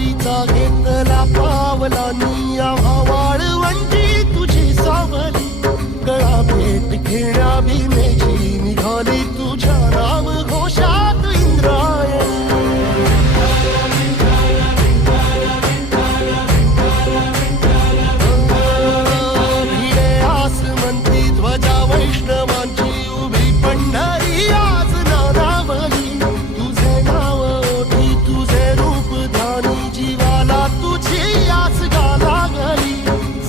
वारीचा घेतला पावलानी आम्हा वाळवंटी तुझी सावली गळा भेट घेण्या भीमेची निघाली तुझ्या नाम घोषात इंद्रायणी भिडे आसमंती ध्वजा वैष्णवांची उभी पंढरी आज नादावली तुझे नाव ओठी तुझे रूप ध्यानी जीवाला तुझी आस लागली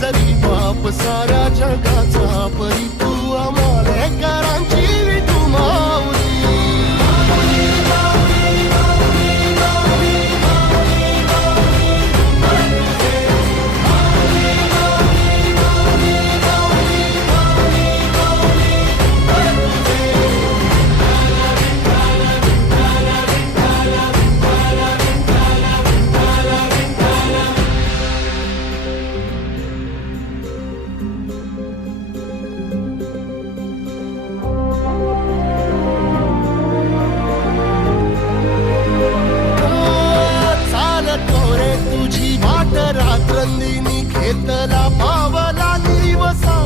जरी बाप साऱ्या जगाचा परी तू आम्हालेकरांची विठू माऊली तुझी वाट रात्रंदिनी घेतला पावला निवसा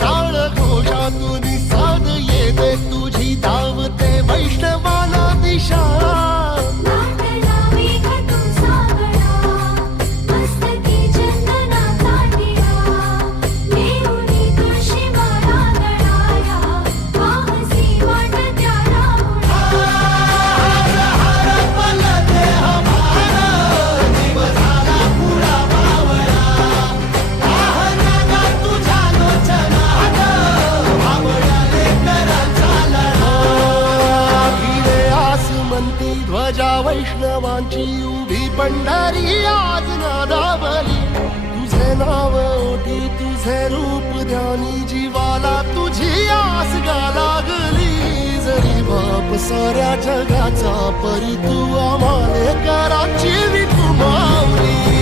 टाळ घोषातून साध येते तुझी धावते वैष्णवाला दिशा ध्वजा वैष्णवांची उभी पंढरी आज नादावली तुझे नाव ओठी तुझे रूप ध्यानी जीवाला तुझी आस लागली जरी बाप साऱ्या जगाचा परी तू आम्हालेकरांची विठू माऊली